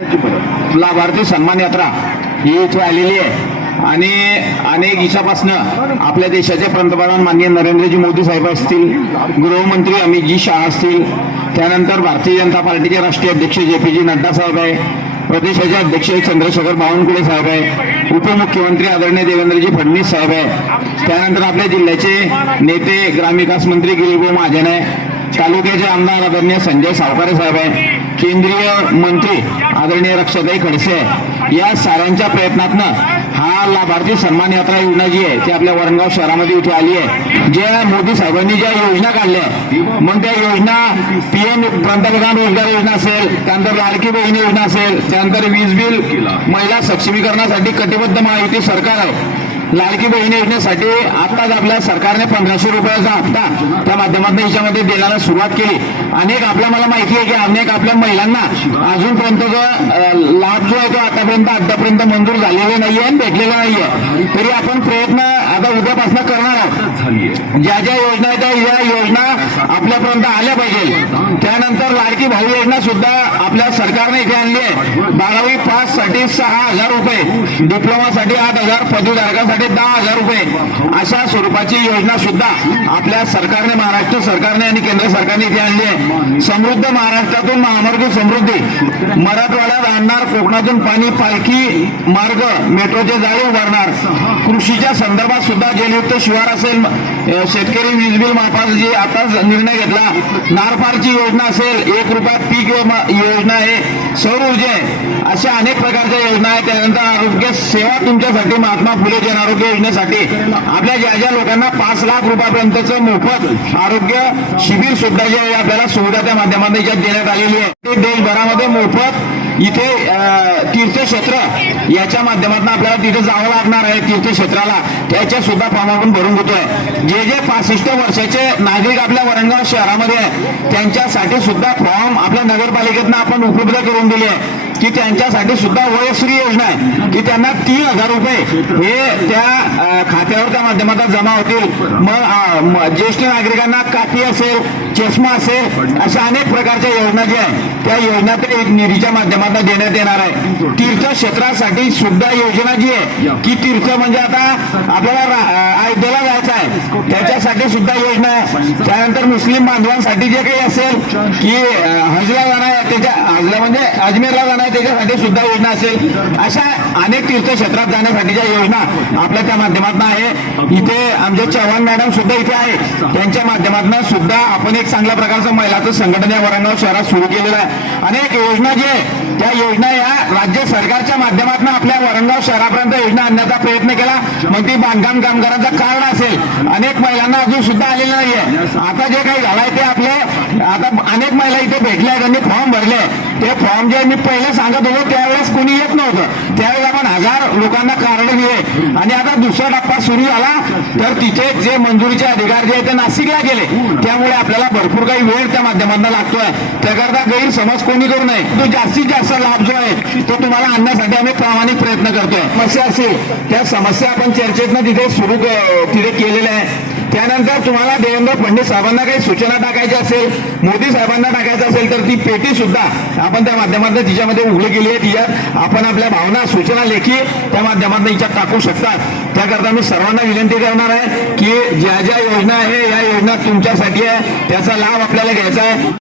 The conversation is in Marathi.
लाभार्थी सन्मान यात्रा ही इथे आलेली आहे. आणि अनेक दिवसापासनं आपल्या देशाचे पंतप्रधान माननीय नरेंद्रजी मोदी साहेब असतील गृहमंत्री अमितजी शाह असतील त्यानंतर भारतीय जनता पार्टीचे राष्ट्रीय अध्यक्ष जे पी जी नड्डा साहेब आहे प्रदेशाचे अध्यक्ष चंद्रशेखर बावनकुळे साहेब आहे उपमुख्यमंत्री आदरणीय देवेंद्रजी फडणवीस साहेब आहे. त्यानंतर आपल्या जिल्ह्याचे नेते ग्रामविकास मंत्री गिरीभाऊ महाजन आहे. तालुक्याचे आमदार आदरणीय संजय सावकारे साहेब आहे. केंद्रीय मंत्री आदरणीय रक्षाताई खडसे या साऱ्यांच्या प्रयत्नातनं हा लाभार्थी सन्मान यात्रा योजना जी आहे ती आपल्या वरणगाव शहरामध्ये इथे आली आहे. ज्या मोदी साहेबांनी ज्या योजना काढल्या मग त्या योजना पीएम पंतप्रधान रोजगार योजना असेल त्यानंतर लाडकी बहीण योजना असेल त्यानंतर वीज बिल महिला सक्षमीकरणासाठी कटिबद्ध महायुती सरकार आहे. लाडकी बहीण योजनेसाठी आताच आपल्या सरकारने पंधराशे रुपयाचा हप्ता त्या माध्यमातून याच्यामध्ये देण्याला सुरुवात केली. अनेक आपल्या मला माहिती आहे की अनेक आपल्या महिलांना अजूनपर्यंत जो लाभ जो आहे तो आतापर्यंत आतापर्यंत मंजूर झालेला नाहीये आणि भेटलेला नाहीये. तरी आपण प्रयत्न आता उद्यापासून करणार आहोत. ज्या ज्या योजना आहेत त्या या योजना आपल्यापर्यंत आल्या पाहिजे त्यानंतर लाडकी भाऊ योजना सुद्धा आपल्या सरकारने इथे आणली आहे. बारावी पाससाठी सहा हजार रुपये डिप्लोमासाठी आठ हजार पदवीधारकांसाठी दहा हजार रुपये. अशा स्वरूपाची योजना सुद्धा आपल्या सरकारने महाराष्ट्र सरकारने आणि केंद्र सरकारने इथे आणली आहे. समृद्ध महाराष्ट्रातून महामार्ग समृद्धी मराठवाड्यात आणणार कोकणातून पाणी पालखी मार्ग मेट्रोचे जाळे उभारणार कृषीच्या संदर्भात सुद्धा जलयुक्त शिवार असेल शेतकरी वीज बिल माफाचा जी आताच निर्णय घेतला. नारफारची योजना असेल एक रुपयात पीक योजना आहे सौर ऊर्जा आहे. अशा अनेक प्रकारच्या योजना आहेत. त्यानंतर आरोग्य सेवा तुमच्यासाठी महात्मा फुले जन आरोग्य योजनेसाठी. आपल्या ज्या ज्या लोकांना पाच लाख रुपयापर्यंतचं मोफत आरोग्य शिबिर सुद्धा जे आहे आपल्याला सुविधा त्या माध्यमातून याच्यात देण्यात आलेली आहे. ते देशभरामध्ये मोफत इथे तीर्थक्षेत्र याच्या माध्यमातून आपल्याला तिथे जावं लागणार आहे तीर्थक्षेत्राला. त्याच्या सुद्धा फॉर्म आपण भरून घेतोय. जे जे पासष्ट वर्षाचे नागरिक आपल्या वरणगाव शहरामध्ये आहे त्यांच्यासाठी सुद्धा फॉर्म आपल्या नगरपालिकेतनं आपण उपलब्ध करून दिले आहे. की त्यांच्यासाठी सुद्धा वयश्री योजना आहे की त्यांना तीन हजार रुपये हे त्या खात्यावर त्या माध्यमातून जमा होतील. मग ज्येष्ठ नागरिकांना काठी असेल चष्मा असेल अशा अनेक प्रकारच्या योजना ज्या आहेत त्या योजना ते निधीच्या माध्यमातून देण्यात येणार आहे. तीर्थक्षेत्रासाठी सुद्धा योजना जी आहे की तीर्थ म्हणजे आता आपल्याला अयोध्येला जायचं आहे त्याच्यासाठी सुद्धा योजना आहे. त्यानंतर मुस्लिम बांधवांसाठी जे काही असेल की हजला जाणं आहे त्याच्या हजला म्हणजे अजमेरला जाणार त्याच्यासाठी सुद्धा योजना असेल. अशा अनेक तीर्थक्षेत्रात जाण्यासाठीच्या योजना आपल्या त्या माध्यमातून आहे. इथे आमचे चव्हाण मॅडम सुद्धा इथे आहे. त्यांच्या माध्यमातून सुद्धा आपण एक चांगल्या प्रकारचं महिलाचं संघटन या वरणगाव शहरात सुरू केलेलं आहे. अनेक योजना जे आहे त्या योजना या राज्य सरकारच्या माध्यमातून आपल्या वरणगाव शहरापर्यंत योजना आणण्याचा प्रयत्न केला. मग ती बांधकाम कामगारांचा कारण असेल. अनेक महिलांना अजून सुद्धा आलेलं नाहीये. आता जे काही झालंय ते आपले आता अनेक महिला इथे भेटल्या त्यांनी फॉर्म भरले. ते फॉर्म जे मी पहिले सांगत होतो त्यावेळेस कोणी येत नव्हतं. त्यावेळेस आपण हजार लोकांना कार्ड दिले. आणि आता दुसरा टप्पा सुरू झाला. तर तिथे जे मंजुरीचे अधिकार जे आहेत ते नाशिकला गेले. त्यामुळे आपल्याला भरपूर काही वेळ त्या माध्यमातून लागतोय. त्याकरता गैरसमज कोणी करू नये. तो जास्तीत जास्त लाभ जो आहे तो तुम्हाला आणण्यासाठी आम्ही प्रामाणिक प्रयत्न करतोय. समस्या असेल त्या समस्या आपण चर्चेतनं तिथे सुरू तिथे केलेल्या आहे त्यानंतर तुम्हाला देवेंद्र फडणवीस साहेबांना काही सूचना टाकायच्या असेल मोदी साहेबांना टाकायचं असेल तर ती पेटी सुद्धा आपण त्या माध्यमातून तिच्यामध्ये उघडी केली आहे. तिच्यात आपण आपल्या भावना सूचना लेखी त्या माध्यमातून हिच्यात टाकू शकतात. त्याकरता मी सर्वांना विनंती करणार आहे की ज्या ज्या योजना आहे या योजना तुमच्यासाठी आहे. त्याचा लाभ आपल्याला घ्यायचा आहे.